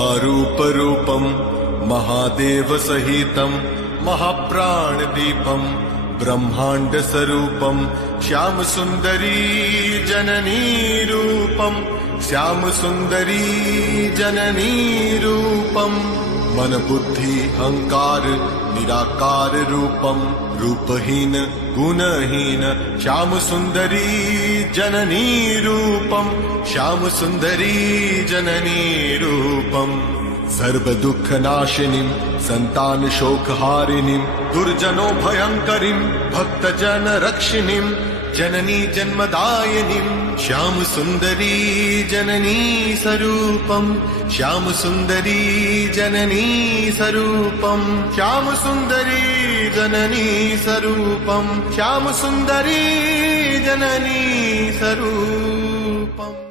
महारूपरूपं महादेवसहितं महाप्राणदीपं ब्रह्माण्डस्वरूपं श्यामसुन्दरी जननी रूपं श्यामसुन्दरी जननी रूपं मन बुद्धि अहंकार निराकार रूपं रूपहीन गुणहीन श्यामसुन्दरी जननी रूपं श्यामसुन्दरी जननी रूपं सर्वदुःखनाशिनीं सन्तानशोकहारिणीं दुर्जनो भयङ्करीं भक्तजनरक्षिणीं जननी जन्मदायिनीं श्यामसुन्दरी जननी स्वरूपं श्यामसुन्दरी जननी स्वरूपं श्यामसुन्दरी जननी स्वरूपं श्यामसुन्दरी जननी स्वरूपम्।